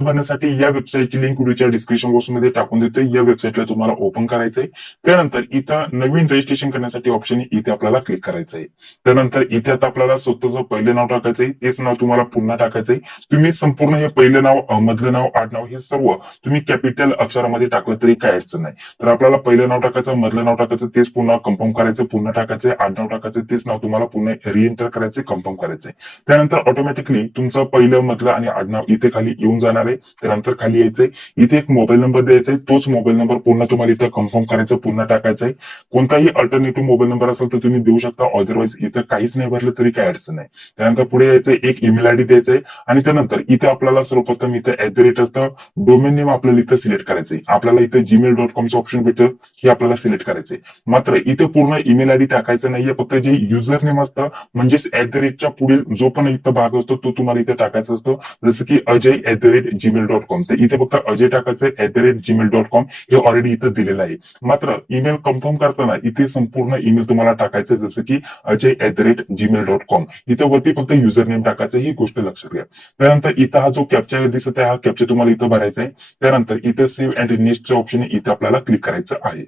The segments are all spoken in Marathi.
भरण्यासाठी या वेबसाईटची लिंक व्हिडिओच्या डिस्क्रिप्शन बॉक्स मध्ये टाकून देतोय. या वेबसाईटला तुम्हाला ओपन करायचंय. त्यानंतर इथं नवीन रजिस्ट्रेशन करण्यासाठी ऑप्शन इथे आपल्याला क्लिक करायचंय. त्यानंतर इथे आता आपल्याला स्वतःचं पहिलं नाव टाकायचंय. तेच नाव तुम्हाला पुन्हा टाकायचंय. तुम्ही संपूर्ण हे पहिलं नाव, मधलं नाव, आडनाव हे सर्व तुम्ही कॅपिटल अक्षरामध्ये टाकलं तरी काय अडचण नाही. तर आपल्याला पहिलं नाव टाकायचं, मधलं नाव टाकायचं, तेच पुन्हा कन्फर्म करायचं, पुन्हा टाकायचंय, आडनाव टाकायचं, तेच नाव तुम्हाला पुन्हा रिएंटर करायचं, कन्फर्म करायचंय. त्यानंतर ऑटोमॅटिकली तुमचं पहिलं, मधलं आणि आडनाव इथे खाली येऊन जाणार आहे. त्यानंतर खाली यायचंय, इथे एक मोबाईल नंबर द्यायचा. तोच मोबाईल नंबर पुन्हा तुम्हाला इथं कन्फर्म करायचं, पुन्हा टाकायचंय. कोणताही अल्टरनेटिव्ह मोबाईल नंबर असेल तर तुम्ही देऊ शकता. अदरवाईज इथं काहीच नाही भरलं तरी काय अडचण नाही. त्यानंतर पुढे यायचंय, एक ईमेल आयडी द्यायचंय आणि त्यानंतर इथे आपल्याला सर्वप्रथम इथं @ असतं, डोमेन नेम आपल्याला इथं सिलेक्ट करायचंय. आपल्याला इथं gmail.com ऑप्शन भेटतं, हे आपल्याला सिलेक्ट करायचंय. मात्र इथे पूर्ण ईमेल आयडी टाकायचं नाहीये. फक्त जे युजर नेम असतं म्हणजेच @ पुढील जो पण इथं भाग असतो तो तुम्हाला इथे टाकायचा असतो. जसं की अजय@gmail.com. तर इथे फक्त अजय टाकायचंय, @gmail.com हे ऑलरेडी इथं दिलेलं आहे. मात्र ईमेल कन्फर्म करताना इथे संपूर्ण ईमेल तुम्हाला टाकायचं, जसं की अजय@gmail.com. इथं वरती फक्त युजर नेम टाकायचं, ही गोष्ट लक्षात घ्या. त्यानंतर इथं हा जो कॅप्चा दिसत आहे, हा कॅप्चा तुम्हाला इथं भरायचा आहे. त्यानंतर इथं सेव्ह अँड नेक्स्टचं ऑप्शन इथे आपल्याला क्लिक करायचं आहे.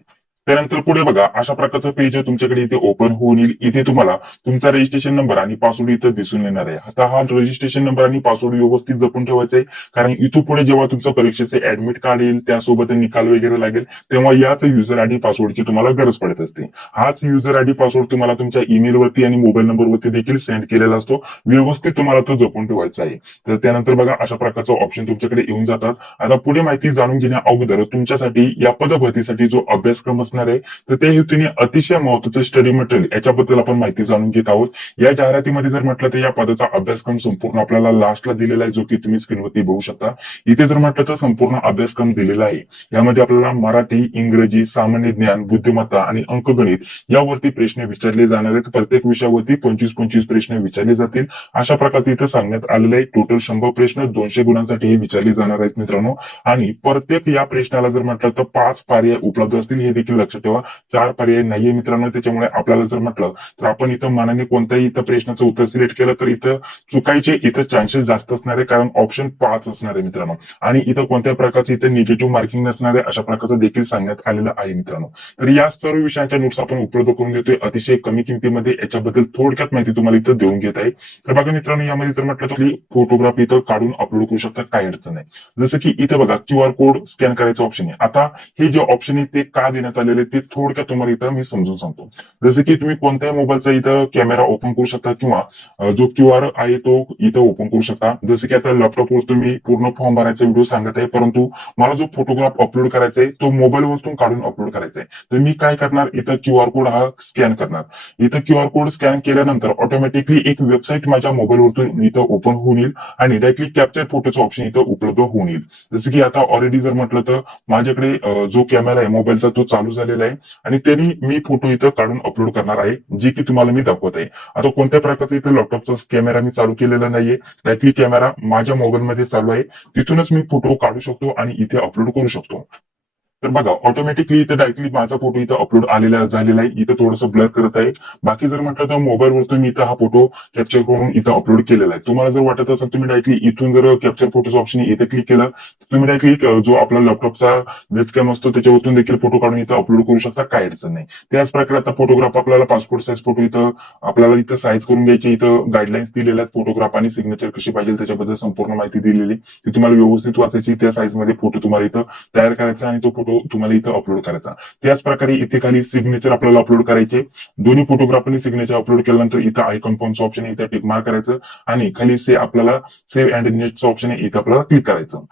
त्यानंतर पुढे बघा, अशा प्रकारचं पेज तुमच्याकडे इथे ओपन होऊन येईल. इथे तुम्हाला तुमचा रजिस्ट्रेशन नंबर आणि पासवर्ड इथं दिसून येणार आहे. आता हा रजिस्ट्रेशन नंबर आणि पासवर्ड व्यवस्थित जपून ठेवायचा आहे, कारण इथून पुढे जेव्हा तुमचं परीक्षेचे ऍडमिट कार्ड येईल, त्यासोबत निकाल वगैरे लागेल, तेव्हा याच युजर आयडी पासवर्डची तुम्हाला गरज पडत असते. हाच युजर आयडी पासवर्ड तुम्हाला तुमच्या ईमेलवरती आणि मोबाईल नंबरवरती देखील सेंड केलेला असतो. व्यवस्थित तुम्हाला तो जपून ठेवायचा आहे. तर त्यानंतर बघा, अशा प्रकारचं ऑप्शन तुमच्याकडे येऊन जातात. आता पुढे माहिती जाणून घेण्या अगोदर तुमच्यासाठी या पदभरतीसाठी जो अभ्यासक्रम असणार आहे, तर त्या हेतूने अतिशय महत्वाचं स्टडी मटेरियल याच्याबद्दल आपण माहिती जाणून घेत आहोत. या जाहिरातीमध्ये जर म्हटलं तर या पदाचा अभ्यासक्रम संपूर्ण आपल्याला लास्टला दिलेला आहे, जो की तुम्ही स्क्रीनवरती बघू शकता. इथे जर म्हटलं तर संपूर्ण अभ्यासक्रम दिलेला आहे. यामध्ये आपल्याला मराठी, इंग्रजी, सामान्य ज्ञान, बुद्धिमत्ता आणि अंकगणित यावरती प्रश्न विचारले जाणार आहेत. प्रत्येक विषयावरती 25-25 प्रश्न विचारले जातील. अशा प्रकारे इथे सांगण्यात आलेलं आहे. टोटल 100 प्रश्न 200 गुणांसाठी हे विचारले जाणार आहेत मित्रांनो. आणि प्रत्येक या प्रश्नाला जर म्हटलं तर 5 पर्याय उपलब्ध असतील, हे देखील लक्षात ठेवा. 4 पर्याय नाहीये मित्रांनो. त्याच्यामुळे आपल्याला जर म्हटलं तर आपण इथं मनाने कोणत्याही इथं प्रश्नाचं उत्तर सिलेक्ट केलं तर इथं चुकायचे इथं चान्सेस जास्त असणार आहे, कारण ऑप्शन 5 असणार आहे मित्रांनो. आणि इथं कोणत्याही प्रकारचं इथं निगेटिव्ह मार्किंग नसणार आहे, अशा प्रकारचं देखील सांगण्यात आलेलं आहे मित्रांनो. तर या सर्व विषयांच्या नोट्स आपण उपलब्ध करून देतोय अतिशय कमी किमतीमध्ये. याच्याबद्दल थोडक्यात माहिती तुम्हाला इथं देऊन घेत आहे. तर बघा मित्रांनो, यामध्ये जर म्हटलं तर फोटोग्राफ इथं काढून अपलोड करू शकता, काही अडचण नाही. जसं की इथं बघा, QR कोड स्कॅन करायचं ऑप्शन आहे. आता हे जे ऑप्शन आहे ते का देण्यात आलेले ते थोडक्यात तुम्हाला इथं मी समजून सांगतो. जसं की तुम्ही कोणत्याही मोबाईलचा इथं कॅमेरा ओपन करू शकता किंवा जो QR आहे तो इथं ओपन करू शकता. जसं की आता लॅपटॉपवर तुम्ही पूर्ण फॉर्म भरायचा व्हिडिओ सांगत आहे, परंतु मला जो फोटोग्राफ अपलोड करायचा आहे तो मोबाईलवरून काढून अपलोड करायचा आहे. तर मी काय करणार, इथं QR कोड हा स्कॅन करणार. इथं QR कोड स्कॅन केल्यानंतर ऑटोमॅटिकली एक वेबसाईट माझ्या मोबाईलवरून इथं ओपन होऊन येईल आणि डायरेक्टली कॅप्चर फोटोचं ऑप्शन इथं उपलब्ध होऊन येईल. जसं की आता ऑलरेडी जर म्हटलं तर माझ्याकडे जो कॅमेरा आहे मोबाईलचा तो चालू झालेला आहे आणि त्यांनी मी फोटो इथं काढून अपलोड करणार आहे, जे की तुम्हाला मी दाखवत आहे. आता कोणत्या प्रकारचा इथं लॅपटॉपचा कॅमेरा मी चालू केलेला नाहीये, डायरेक्टली कॅमेरा माझ्या मोबाईलमध्ये चालू आहे. तिथूनच मी फोटो काढू शकतो आणि इथे अपलोड करू शकतो. तर बघा, ऑटोमॅटिकली इथं डायरेक्टली माझा फोटो इथं अपलोड झालेला आहे. इथं थोडंसं ब्लर करत आहे. बाकी जर म्हटलं तर मोबाईलवर तुम्ही इथं हा फोटो कॅप्चर करून इथं अपलोड केलेला आहे. तुम्हाला जर वाटत असेल तुम्ही डायरेक्टली इथून जर कॅप्चर फोटोचं ऑप्शन इथे क्लिक केलं तर तुम्ही डायरेक्टली जो आपला लॅपटॉपचा वेबकॅम असतो त्याच्यावरून देखील फोटो काढून इथं अपलोड करू शकता, काय अडचण नाही. त्याच प्रकारे आता फोटोग्राफ आपल्याला पासपोर्ट साईज फोटो इथं आपल्याला इथं साईज करून घ्यायची. इथं गाईडलाईन्स दिलेल्या आहेत. फोटोग्राफ आणि सिग्नेचर कशी पाहिजे त्याच्याबद्दल संपूर्ण माहिती दिलेली, ती तुम्हाला व्यवस्थित वाचायची. त्या साईज मध्ये फोटो तुम्हाला इथं तयार करायचा आणि तो फोटो तुम्हाला इथं अपलोड करायचा. त्याच प्रकारे इथे खाली सिग्नेचर आपल्याला अपलोड करायचे. दोन्ही फोटोग्राफरनी सिग्नेचर अपलोड केल्यानंतर इथं आय कन्फर्मचं ऑप्शन आहे, इथं टिक मार्क करायचं आणि खाली आपल्याला सेव्ह अँड नेक्स्टचं ऑप्शन आहे, इथं आपल्याला क्लिक करायचं.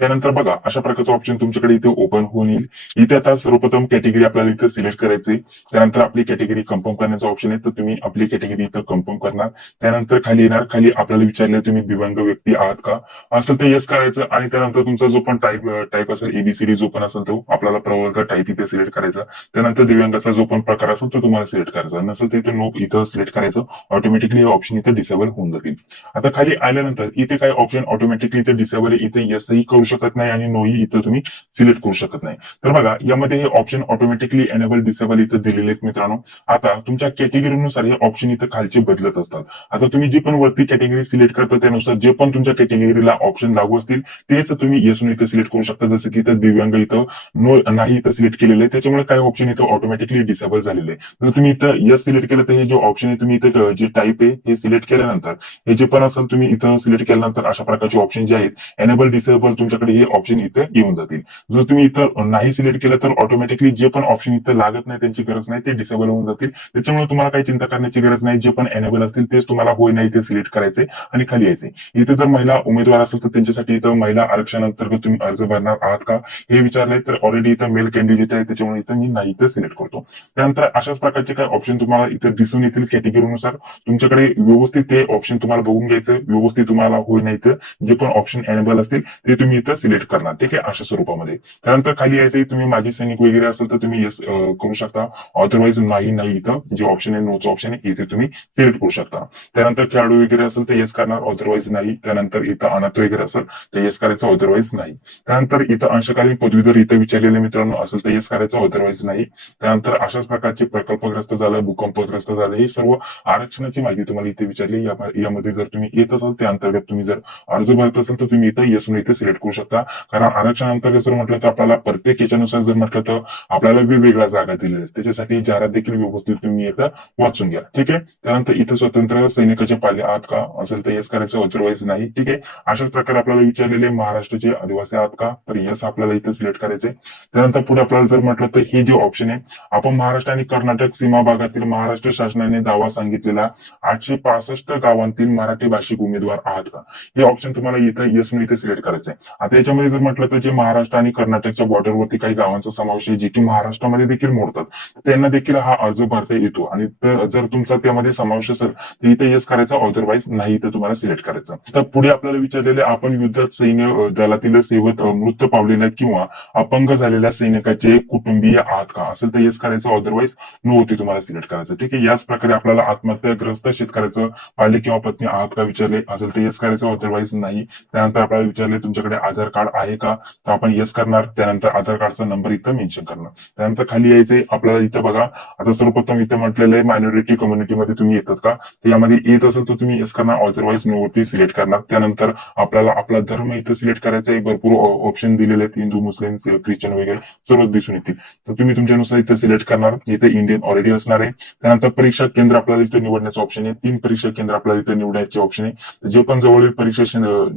त्यानंतर बघा, अशा प्रकारचं ऑप्शन तुमच्याकडे इथे ओपन होऊन येईल. इथे आता सर्वप्रथम कॅटेगरी आपल्याला इथं सिलेक्ट करायची. त्यानंतर आपली कॅटेगरी कन्फर्म करण्याचा ऑप्शन आहे, तर तुम्ही आपली कॅटेगरी इथं कन्फर्म करणार. त्यानंतर खाली येणार, खाली आपल्याला विचारलं तुम्ही दिव्यांग व्यक्ती आहात का, असेल तर येस करायचं. आणि त्यानंतर तुमचा जो पण टाईप असेल ABCD जो पण असेल तो आपल्याला प्रवर्ग टाईप इथे सिलेक्ट करायचा. त्यानंतर दिव्यांगाचा जो पण प्रकार असेल तो तुम्हाला सिलेक्ट करायचा. नसेल तर इथे नो इथं सिलेक्ट करायचं. ऑटोमॅटिकली हे ऑप्शन इथे डिसेबल होऊन जातील. आता खाली आल्यानंतर इथे काही ऑप्शन ऑटोमॅटिकली इथे डिसेबल इथे येसही करू शकत नाही आणि नो ही इथं तुम्ही सिलेक्ट करू शकत नाही. तर बघा यामध्ये हे ऑप्शन ऑटोमॅटिकली एनेबल डिसेबल इथं दिलेले आहेत मित्रांनो. आता तुमच्या कॅटेगरीनुसार हे ऑप्शन इथं खालचे बदलत असतात. आता तुम्ही जी पण वरती कॅटेगरी सिलेक्ट करता त्यानुसार जे पण तुमच्या कॅटेगरीला ऑप्शन लागू असतील तेच तुम्ही येस नो इथं सिलेक्ट करू शकता. जसं की इथं दिव्यांग इथं नो नाही इथं सिलेक्ट केलेलं आहे, त्याच्यामुळे काही ऑप्शन इथं ऑटोमॅटिकली डिसेबल झालेले आहे. जर तुम्ही इथं यस सिलेक्ट केलं तर हे जे ऑप्शन आहे तुम्ही इथं जे टाईप आहे हे सिलेक्ट केल्यानंतर हे जे पण असेल तुम्ही इथं सिलेक्ट केल्यानंतर अशा प्रकारचे ऑप्शन जे आहेत एनेबल डिसेबल तुमच्याकडे हे ऑप्शन इथं येऊन जातील. जर तुम्ही इथं नाही सिलेक्ट केलं तर ऑटोमॅटिकली जे पण ऑप्शन इथं लागत नाही त्यांची गरज नाही ते डिसेबल होऊन जातील. त्याच्यामुळे तुम्हाला काही चिंता करण्याची गरज नाही. जे पण एनेबल असतील तेच तुम्हाला होय नाही ते सिलेक्ट करायचे आणि खाली यायचे. इथे जर महिला उमेदवार असेल तर त्यांच्यासाठी इथं महिला आरक्षणाअंतर्गत तुम्ही अर्ज भरणार आहात का हे विचारलंय, तर ऑलरेडी इथं मेल कॅन्डिडेट आहे त्याच्यामुळे इथं मी नाही इथं सिलेक्ट करतो. त्यानंतर अशाच प्रकारचे काही ऑप्शन तुम्हाला इथं दिसून येतील कॅटेगरीनुसार. तुमच्याकडे व्यवस्थित ते ऑप्शन तुम्हाला बघून घ्यायचं, व्यवस्थित तुम्हाला होय नाही तर जे पण ऑप्शन एनेबल असतील ते तुम्ही इथं सिलेक्ट करणार. ठीक आहे, अशा स्वरूपामध्ये. त्यानंतर खाली यायचं तुम्ही माजी सैनिक वगैरे असेल तर तुम्ही येस करू शकता. अदरवाईज नाही इथं जे ऑप्शन आहे नोचं ऑप्शन आहे इथे तुम्ही सिलेक्ट करू शकता. त्यानंतर खेळाडू वगैरे असेल तर येस करणार, अदरवाईज नाही. त्यानंतर इथं अनाथ वगैरे असेल तर येस करायचं, अदरवाईज नाही. त्यानंतर इथं अंशकालीन पदवीधर इथं विचारलेले मित्रांनो असेल तर येस करायचं, अदरवाईज नाही. त्यानंतर अशाच प्रकारचे प्रकल्पग्रस्त झालं, भूकंपग्रस्त झालं, हे सर्व आरक्षणाची माहिती तुम्हाला इथे विचारली. यामध्ये जर तुम्ही येत असाल त्या अंतर्गत तुम्ही जर अर्ज भरत असाल तर तुम्ही इथं येस नो इथे सिलेक्ट करू शकता. कारण आरक्षण अंतर्गत जर म्हटलं तर आपल्याला प्रत्येक याच्यानुसार जर म्हटलं तर आपल्याला वेगवेगळ्या जागा दिलेल्या आहेत. त्याच्यासाठी जाहिरात देखील व्यवस्थित तुम्ही इथं वाचून घ्या. ठीक आहे. त्यानंतर इथं स्वतंत्र सैनिकाचे पाले आहात का असेल तर येस करायचं, अदरवाईज नाही. ठीक आहे. अशाच प्रकारे आपल्याला विचारलेले महाराष्ट्राचे आदिवासी आहात का तर येस आपल्याला इथं सिलेक्ट करायचे. त्यानंतर पुढे आपल्याला जर म्हटलं तर हे जे ऑप्शन आहे आपण महाराष्ट्र आणि कर्नाटक सीमा भागातील महाराष्ट्र शासनाने दावा सांगितलेला 865 गावांतील मराठी भाषिक उमेदवार आहात का हे ऑप्शन तुम्हाला इथं येस नो इथे सिलेक्ट करायचं आहे. आता याच्यामध्ये जर म्हटलं तर जे महाराष्ट्र आणि कर्नाटकच्या बॉर्डरवरती काही गावांचा समावेश आहे जे की महाराष्ट्रामध्ये देखील मोडतात त्यांना देखील हा अर्ज भरता येतो आणि जर तुमचा त्यामध्ये समावेश असेल तर इथे येस करायचा, अदरवाईज नाही इथं तुम्हाला सिलेक्ट करायचं. तर पुढे आपल्याला विचारलेले आपण युद्धात सैन्य दलातील सेवेत मृत्यू पावलेल्या किंवा अपंग झालेल्या सैनिकाचे कुटुंबीय आहात का असेल तर येस करायचं, अदरवाईज नो होते तुम्हाला सिलेक्ट करायचं. ठीक आहे. याच प्रकारे आपल्याला आत्महत्याग्रस्त शेतकऱ्याचं पाले किंवा पत्नी आहात का विचारले असेल तर येस करायचं, अदरवाईज नाही. त्यानंतर आपल्याला विचारले तुमच्याकडे आधार कार्ड आहे का तर आपण येस करणार. त्यानंतर आधार कार्डचा नंबर इथं मेन्शन करणार. त्यानंतर खाली यायचे आपल्याला इथं बघा. आता सर्वप्रथम इथं म्हटलेलं आहे मायनॉरिटी कम्युनिटीमध्ये तुम्ही येतात का तर यामध्ये येत असेल तर तुम्ही येस करणार, अदरवाईज नो वरती सिलेक्ट करणार. त्यानंतर आपल्याला आपला धर्म इथं सिलेक्ट करायचा आहे. भरपूर ऑप्शन दिलेले आहेत, हिंदू, मुस्लिम, ख्रिश्चन वगैरे सर्व दिसून येतील. तर तुम्ही तुमच्यानुसार इथं सिलेक्ट करणार. इथे इंडियन ऑलरेडी असणार आहे. त्यानंतर परीक्षा केंद्र आपल्याला इथे निवडण्याचं ऑप्शन आहे. 3 परीक्षा केंद्र आपल्याला इथे निवडण्याचे ऑप्शन आहे. जे पण जवळील परीक्षा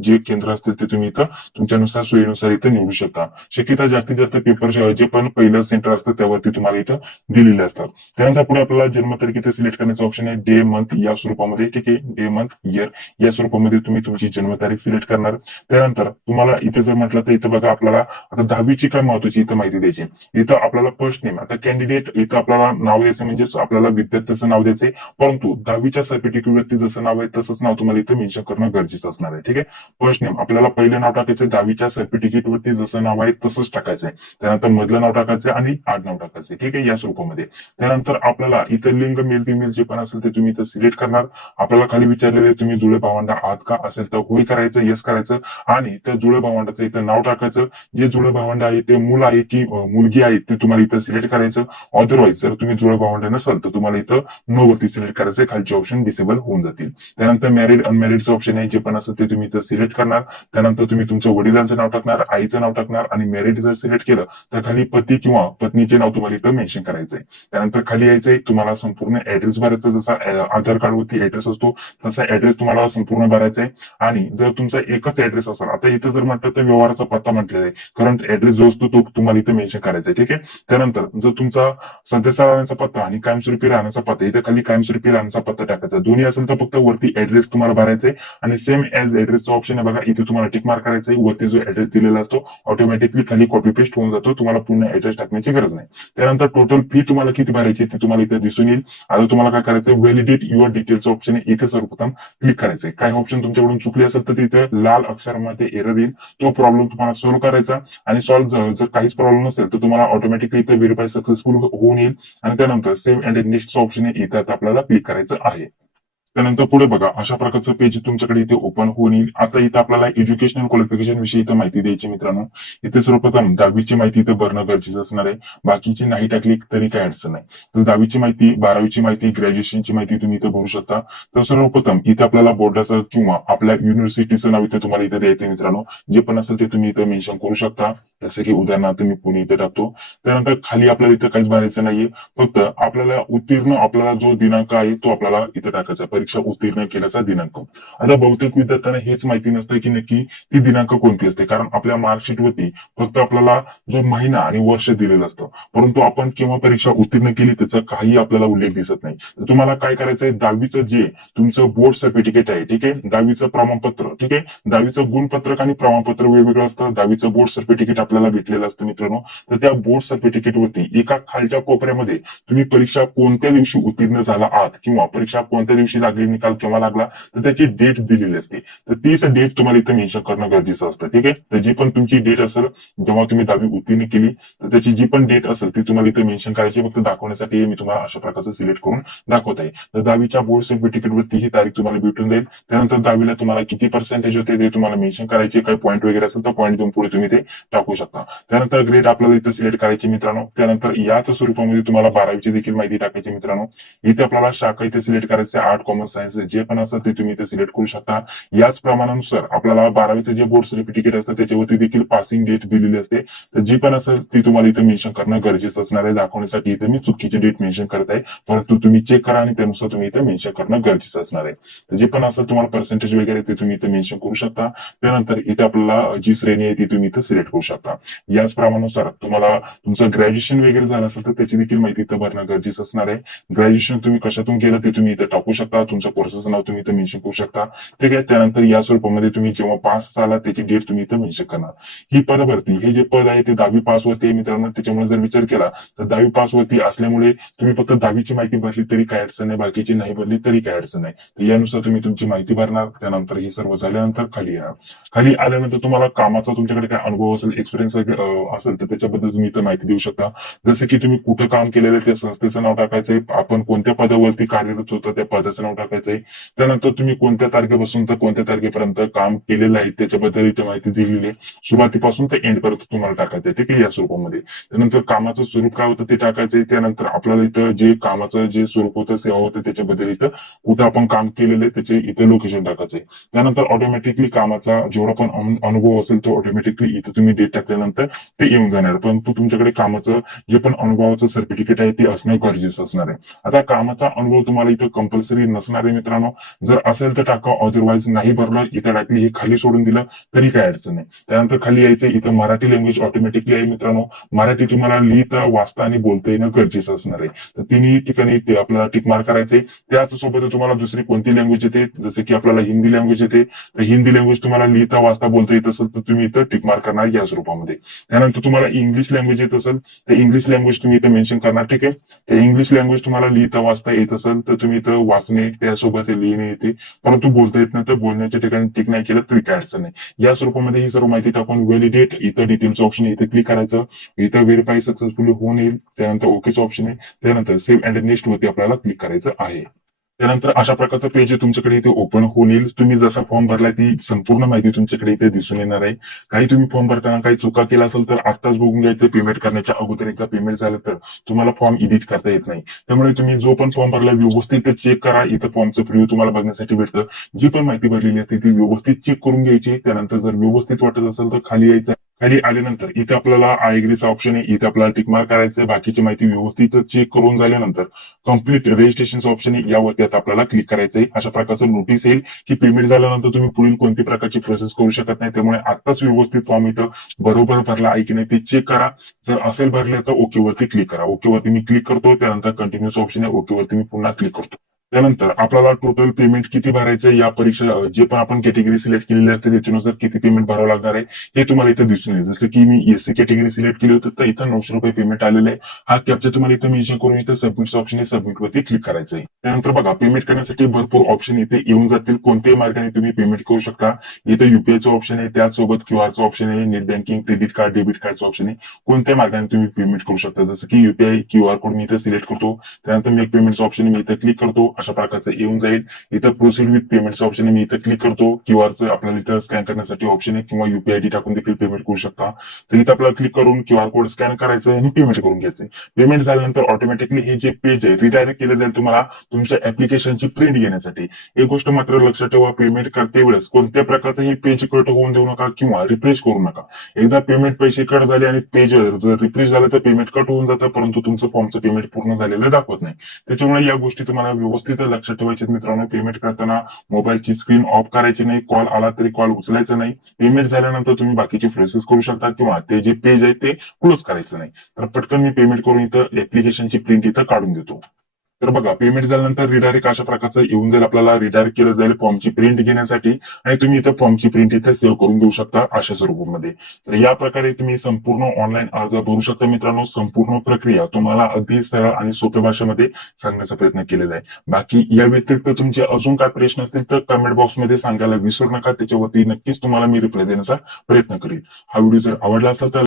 जे केंद्र असतील ते तुम्ही इथं तुमच्यानुसार सोयीनुसार इथं निवडू शकता. शक्यता जास्तीत जास्त पेपर जे पण पहिलं सेंटर असतं त्यावरती तुम्हाला इथं दिलेले असतात. त्यानंतर पुढे आपल्याला जन्मतारीख इथे सिलेक्ट करण्याचं ऑप्शन आहे. डे, मंथ या स्वरूपामध्ये. ठीक आहे. डे, मंथ, इयर या स्वरूपामध्ये तुम्ही तुमची जन्मतारीख सिलेक्ट करणार. त्यानंतर तुम्हाला इथे जर म्हटलं तर इथं बघा आपल्याला आता 10वीची काय महत्वाची इथं माहिती द्यायची. इथं आपल्याला फर्स्ट नेम आता कॅन्डिडेट इथं आपल्याला नाव द्यायचं म्हणजेच आपल्याला विद्यार्थ्याचं नाव द्यायचंय, परंतु 10वीच्या सर्टिफिकेट वरती जसं नाव आहे तसंच नाव तुम्हाला इथं मेन्शन करणं गरजेचं असणार आहे. ठीक आहे. फर्स्ट नेम आपल्याला पहिलं नाव टाकायचं, 10वीच्या सर्टिफिकेट वरती जसं नाव आहे तसंच टाकायचंय. त्यानंतर मधलं नाव टाकायचं आणि आडनाव टाकायचं. ठीक आहे. या स्वरूपामध्ये. त्यानंतर आपल्याला इथं लिंग मेल फिमेल जे पण असेल ते तुम्ही इथं सिलेक्ट करणार. आपल्याला खाली विचारलेले तुम्ही जुळे भावंड आहात का असेल तर होय करायचं, येस करायचं आणि त्या जुळे भावंडाचं इथं नाव टाकायचं. जे जुळे भावंड आहे ते मूल आहे की मुलगी आहे ते तुम्हाला इथं सिलेक्ट करायचं. अदरवाईज जर तुम्ही जुळे भावंड नसाल तर तुम्हाला इथं नो वरती सिलेक्ट करायचं. खालचे ऑप्शन डिसेबल होऊन जातील. त्यानंतर मॅरिड अनमॅरिडचं ऑप्शन आहे जे पण असेल ते तुम्ही इथं सिलेक्ट करणार. त्यानंतर तुम्ही तुमच्या वडिलांचं नाव टाकणार, आईचं नाव टाकणार आणि मॅरिड जर सिलेक्ट केलं तर खाली पती किंवा पत्नीचे नाव तुम्हाला इथं मेन्शन करायचंय. त्यानंतर खाली यायचंय तुम्हाला संपूर्ण ऍड्रेस भरायचा. जसा आधार कार्ड वरती ऍड्रेस असतो तसा ऍड्रेस तुम्हाला संपूर्ण भरायचा आहे. आणि जर तुमचा एकच ऍड्रेस असेल आता इथं जर म्हटलं तर व्यवहाराचा पत्ता म्हटलेला आहे, करंट ऍड्रेस जो असतो तो तुम्हाला इथं मेन्शन करायचा आहे. ठीक आहे. त्यानंतर जर तुमचा सध्याचा राहण्याचा पत्ता आणि कायमस्वरूपी राहण्याचा पत्ता इथं खाली कायमस्वरूपी राहण्याचा पत्ता टाकायचा. दोन्ही असेल तर फक्त वरती ऍड्रेस तुम्हाला भरायचा आहे आणि सेम एज ऍड्रेसचा ऑप्शन आहे बघा इथे तुम्हाला टिक मार्क करायचा आहे. वरती जो ऍड्रेस दिलेला असतो ऑटोमॅटिकली खाली कॉपी पेस्ट होऊन जातो. तुम्हाला पूर्ण ऍड्रेस टाकण्याची गरज नाही. त्यानंतर टोटल फी तुम्हाला किती भरायची ते तुम्हाला इथे दिसून येईल. आता तुम्हाला काय करायचं, व्हॅलिडेट युअर डिटेल्स ऑप्शन आहे इथे सर्वप्रथम क्लिक करायचंय. काही ऑप्शन तुमच्याकडून चुकले असेल तर तिथे लाल अक्षरामध्ये एरर येईल. तो प्रॉब्लेम तुम्हाला सोल्व्ह करायचा आणि सॉल्व्ह जर काहीच प्रॉब्लेम नसेल तर तुम्हाला ऑटोमॅटिकली इथे व्हेरीफाय सक्सेसफुल होऊन येईल आणि त्यानंतर सेव्ह अँड नेक्स्ट ऑप्शन आहे इथे आपल्याला क्लिक करायचं आहे. त्यानंतर पुढे बघा, अशा प्रकारचं पेज तुमच्याकडे इथे ओपन होऊन येईल. आता इथे आपल्याला एज्युकेशनल क्वालिफिकेशन विषयी इथं माहिती द्यायची मित्रांनो. इथे सर्वप्रथम 10वीची माहिती इथे भरणं गरजेचं असणार आहे. बाकीची नाही टाकली तरी काही अडचण नाही. तर 10वीची माहिती, 12वीची माहिती, ग्रॅज्युएशनची माहिती तुम्ही इथे भरू शकता. तर सर्वप्रथम इथे आपल्याला बोर्डाचं किंवा आपल्या युनिव्हर्सिटीचं नाव इथे तुम्हाला इथे द्यायचं मित्रांनो. जे पण असेल ते तुम्ही इथे मेन्शन करू शकता. जसं की उदाहरणार्थ मी पुणे इथे टाकतो. त्यानंतर खाली आपल्याला इथं काहीच भरायचं नाहीये. फक्त आपल्याला आपल्याला जो दिनांक आहे तो आपल्याला इथे टाकायचा, परीक्षा उत्तीर्ण केल्याचा दिनांक. आता बहुतेक विद्यार्थ्यांना हेच माहिती नसतं की नक्की ती दिनांक कोणती असते, कारण आपल्या मार्कशीट वरती फक्त आपल्याला जो महिना आणि वर्ष दिलेलं असतं, परंतु आपण केव्हा परीक्षा उत्तीर्ण केली त्याचा काही आपल्याला उल्लेख दिसत नाही. तर तुम्हाला काय करायचंय, 10वीचं जे तुमचं बोर्ड सर्टिफिकेट आहे, ठीक आहे, 10वीचं प्रमाणपत्र, ठीक आहे, 10वीचं गुणपत्रक आणि प्रमाणपत्र वेगवेगळं असतं. 10वीचं बोर्ड सर्टिफिकेट आपल्याला भेटलेलं असतं मित्रांनो. तर त्या बोर्ड सर्टिफिकेट वरती एका खालच्या कोपऱ्यामध्ये तुम्ही परीक्षा कोणत्या दिवशी उत्तीर्ण झाला आहात किंवा परीक्षा कोणत्या दिवशी लागली, निकाल केव्हा लागला, तर त्याची डेट दिलेली असते. तर तीच डेट तुम्हाला इथे मेन्शन करणं गरजेचं असतं. ठीक आहे, तर जी पण तुमची डेट असेल जेव्हा तुम्ही 10वी उत्तीर्ण केली, तर त्याची जी पण डेट असेल ती तुम्हाला इथे मेन्शन करायची. फक्त दाखवण्यासाठी मी तुम्हाला अशा प्रकारचं सिलेक्ट करून दाखवत आहे. तर 10वीच्या बोर्ड सर्टिफिकेट वरती ही तारीख तुम्हाला भेटून जाईल. त्यानंतर 10वीला तुम्हाला किती पर्सेंटेज होते ते तुम्हाला मेन्शन करायचे. काही पॉईंट वगैरे असेल तर पॉईंट देऊन पुढे तुम्ही ते टाकू शकता. त्यानंतर ग्रेड आपल्याला इथे सिलेक्ट करायची मित्रांनो. त्यानंतर याच स्वरूपामध्ये तुम्हाला 12वीची देखील माहिती टाकायची मित्रांनो. इथे आपल्याला शाखा इथे सिलेक्ट करायचे, आर्ट, कॉमर्स, सायन्स जे पण असेल ते तुम्ही इथे सिलेक्ट करू शकता. याच प्रमाणानुसार आपल्याला 12वीचं जे बोर्ड सर्टिफिकेट असतं त्याच्यावरती देखील पासिंग डेट दिलेली असते. तर जी पण असेल ती तुम्हाला इथे मेन्शन करणं गरजेचं असणार आहे. दाखवण्यासाठी इथे मी चुकीची डेट मेन्शन करत आहे, परंतु तुम्ही चेक करा आणि त्यानुसार तुम्ही इथे मेन्शन करणं गरजेचं असणार आहे. तर जे पण असेल तुम्हाला पर्सेंटेज वगैरे ते तुम्ही इथे मेन्शन करू शकता. त्यानंतर इथे आपल्याला जी श्रेणी आहे ती तुम्ही इथे सिलेक्ट करू शकता. याच प्रमाणानुसार तुम्हाला तुमचं ग्रॅज्युएशन वगैरे झालं असेल तर त्याची देखील माहिती इथं भरणं गरजेचं असणार आहे. ग्रॅज्युएशन तुम्ही कशातून केलं ते तुम्ही इथे टाकू शकता. तुमच्या कोर्सचं नाव तुम्ही इथे मेन्शन करू शकता. ठीक आहे, त्यानंतर या स्वरूपामध्ये तुम्ही जेव्हा पास झाला त्याची डेट तुम्ही इथे मेन्शन करणार. ही पदभरती, हे जे पद आहे ते 10वी पास वरती आहे मित्रांनो. त्याच्यामुळे जर विचार केला तर 10वी पास वरती असल्यामुळे तुम्ही फक्त 10वीची माहिती भरली तरी काय अडचण नाही, बाकीची नाही भरली तरी काय अडचण नाही. तर यानुसार तुम्ही तुमची माहिती भरणार. त्यानंतर हे सर्व झाल्यानंतर खाली येणार. खाली आल्यानंतर तुम्हाला कामाचा तुमच्याकडे काय अनुभव असेल, एक्सपिरियन्स असेल तर त्याच्याबद्दल तुम्ही इथं माहिती देऊ शकता. जसं की तुम्ही कुठं काम केलेलं त्या संस्थेचं नाव टाकायचंय, आपण कोणत्या पदावरती कार्यरत होतो त्या पदाचं नाव टाकायचंय. त्यानंतर तुम्ही कोणत्या तारखेपासून तर कोणत्या तारखेपर्यंत काम केलेलं आहे त्याच्याबद्दल इथे माहिती दिलेली आहे. सुरुवातीपासून ते एंड पर्यंत तुम्हाला टाकायचंय. ठीक आहे, या स्वरूपामध्ये. त्यानंतर कामाचं स्वरूप काय होतं ते टाकायचंय. त्यानंतर आपल्याला इथं जे कामाचं जे स्वरूप होतं, सेवा होतं, त्याच्याबद्दल इथं कुठं आपण काम केलेलं आहे त्याचे इथे लोकेशन टाकायचंय. त्यानंतर ऑटोमॅटिकली कामाचा जेवढा पण अनुभव असेल तो ऑटोमॅटिकली इथे तुम्ही डेट टाकल्यानंतर ते येऊन जाणार. परंतु तुमच्याकडे कामाचं जे पण अनुभवाचं सर्टिफिकेट आहे ते असणं गरजेचं असणार आहे. आता कामाचा अनुभव तुम्हाला इथं कंपल्सरी नसणार आहे मित्रांनो. जर असेल तर टाका, अदरवाईज नाही भरलं इथं टाकली, हे खाली सोडून दिलं तरी काय अडचण नाही. त्यानंतर खाली यायचं, इथं मराठी लँग्वेज ऑटोमॅटिकली आहे मित्रांनो. मराठी तुम्हाला लिहिता, वाचता आणि बोलता येणं गरजेचं असणार आहे. तर तिन्ही ठिकाणी ते आपल्याला टिक मार्क करायचे. त्याच सोबत तुम्हाला दुसरी कोणती लँग्वेज येते, जसं की आपल्याला हिंदी लँग्वेज येते, तर हिंदी लँग्वेज तुम्हाला लिहिता, वाचता, बोलता येत असेल तर तुम्ही इथं टिक मार्क करणार या स्वरूपामध्ये. त्यानंतर तुम्हाला इंग्लिश लँग्वेज येत असेल तर इंग्लिश लँग्वेज तुम्ही इथं मेन्शन करणार. ठीक आहे, तर इंग्लिश लँग्वेज तुम्हाला लिहिता, वाचता येत असेल तर तुम्ही इथं वाचणे त्यासोबत लिहिणे येते, परंतु बोलता येत नाही तर बोलण्याच्या ठिकाणी टिक नाही केलं तरी काय अडचण नाही. या स्वरूपामध्ये ही सर्व माहिती टाकून व्हॅलिडेट इथं डिटेल्स ऑप्शन इथे क्लिक करायचं. इथं व्हेरीफाय सक्सेसफुली होऊन येईल. त्यानंतर ओकेचं ऑप्शन आहे. त्यानंतर सेव्ह अँड नेक्स्ट वरती आपल्याला क्लिक करायचं आहे. त्यानंतर अशा प्रकारचं पेज तुमच्याकडे इथे ओपन होऊन येईल. तुम्ही जसा फॉर्म भरलाय ती संपूर्ण माहिती तुमच्याकडे इथे दिसून येणार आहे. काही तुम्ही फॉर्म भरताना काही चुका केला असेल तर आत्ताच बघून घ्यायचं. पेमेंट करण्याच्या अगोदर एकदा पेमेंट झालं तर तुम्हाला फॉर्म एडिट करता येत नाही. त्यामुळे तुम्ही जो पण फॉर्म भरला व्यवस्थित चेक करा. इथं फॉर्मचं प्रिव्ह्यू तुम्हाला बघण्यासाठी भेटतं. जी पण माहिती भरलेली असते ती व्यवस्थित चेक करून घ्यायची. त्यानंतर जर व्यवस्थित वाटत असेल तर खाली यायचं. खाली आल्यानंतर इथे आपल्याला आय एग्रीचा ऑप्शन आहे, इथे आपल्याला टिक मार्क करायचं. बाकीची माहिती व्यवस्थित चेक करून झाल्यानंतर कम्प्लीट रजिस्ट्रेशनचं ऑप्शन आहे, यावरती आता आपल्याला क्लिक करायचंय. अशा प्रकारचं नोटीस येईल की पेमेंट झाल्यानंतर तुम्ही पुढील कोणती प्रकारची प्रोसेस करू शकत नाही. त्यामुळे आताच व्यवस्थित फॉर्म इथं बरोबर भरला आहे की नाही ते चेक करा. जर असेल भरले तर ओके वरती क्लिक करा. ओके वरती मी क्लिक करतो. त्यानंतर कंटिन्यूचं ऑप्शन आहे, ओके वरती मी पुन्हा क्लिक करतो. त्यानंतर आपल्याला टोटल पेमेंट किती भरायचं या परीक्षा जे पण आपण कॅटेगरी सिलेक्ट केलेली असते त्याच्यानुसार किती पेमेंट भरावं लागणार आहे हे तुम्हाला इथं दिसून येईल. जसं की मी एससी कॅटेगरी सिलेक्ट केली होती तर इथं 900 रुपये पेमेंट आलेलं आहे. हा कॅप्चा तुम्हाला इथं मेन्शन करून इथं सबमिटचं ऑप्शन आहे, सबमिट वरती क्लिक करायचं आहे. त्यानंतर बघा पेमेंट करण्यासाठी भरपूर ऑप्शन इथे येऊन जातील. कोणत्याही मार्गाने तुम्ही पेमेंट करू शकता. इथं युपीआयचं ऑप्शन आहे, त्याचसोबत क्यूआरचं ऑप्शन आहे, net banking, credit card, debit कार्डचं ऑप्शन आहे. कोणत्याही मार्गाने तुम्ही पेमेंट करू शकता. जसं की युपीआय क्यूआर कोड मी इथं सिलेक्ट करतो. त्यानंतर मेक पेमेंटचं ऑप्शन मी इथं क्लिक करतो. अशा प्रकारचं येऊन जाईल. इथं प्रोसीड विथ पेमेंटचं ऑप्शन आहे, मी इथं क्लिक करतो. क्यूआरचं आपल्याला इथं स्कॅन करण्यासाठी ऑप्शन आहे किंवा युपीआय आयडी टाकून देखील पेमेंट करू शकता. तर इथं आपल्याला क्लिक करून क्यूआर कोड स्कॅन करायचं आणि पेमेंट करून घ्यायचं. पेमेंट झाल्यानंतर ऑटोमॅटिकली हे जे पेज आहे रिडायरेक्ट केलं जाईल तुम्हाला तुमच्या ऍप्लिकेशनची प्रिंट घेण्यासाठी. एक गोष्ट मात्र लक्षात ठेवा, पेमेंट करते वेळेस कोणत्या प्रकारचं हे पेज कट होऊन देऊ नका किंवा रिफ्रेश करू नका. एकदा पेमेंट पैसे कट झाले आणि पेज जर रिफ्रेश झालं तर पेमेंट कट होऊन जातं, परंतु तुमचं फॉर्मचं पेमेंट पूर्ण झालेलं दाखवत नाही. त्याच्यामुळे या गोष्टी तुम्हाला व्यवस्थित लक्षात ठेवायच्या मित्रांनो. पेमेंट करताना मोबाईलची स्क्रीन ऑफ करायची नाही, कॉल आला तरी कॉल उचलायचा नाही. पेमेंट झाल्यानंतर तुम्ही बाकीची प्रोसेस करू शकता किंवा ते जे पेज आहे ते क्लोज करायचं नाही. तर पटकन मी पेमेंट करून इथं ऍप्लिकेशनची प्रिंट इथं काढून देतो. तर बघा, पेमेंट झाल्यानंतर रिडायरेक्ट अशा प्रकारचं येऊन जाईल, आपल्याला रिडायरेक्ट केलं जाईल फॉर्मची प्रिंट घेण्यासाठी आणि तुम्ही इथं फॉर्मची प्रिंट इथे सेव्ह करून देऊ शकता अशा स्वरूपामध्ये. तर या प्रकारे तुम्ही संपूर्ण ऑनलाईन अर्ज भरू शकता मित्रांनो. संपूर्ण प्रक्रिया तुम्हाला अगदी सरळ आणि सोप्या भाषेमध्ये सांगण्याचा प्रयत्न केलेला आहे. बाकी या व्यतिरिक्त तुमचे अजून काय प्रश्न असतील तर कमेंट बॉक्समध्ये सांगायला विसरू नका, त्याच्यावरती नक्कीच तुम्हाला मी रिप्लाय देण्याचा प्रयत्न करेल. हा व्हिडिओ जर आवडला असेल तर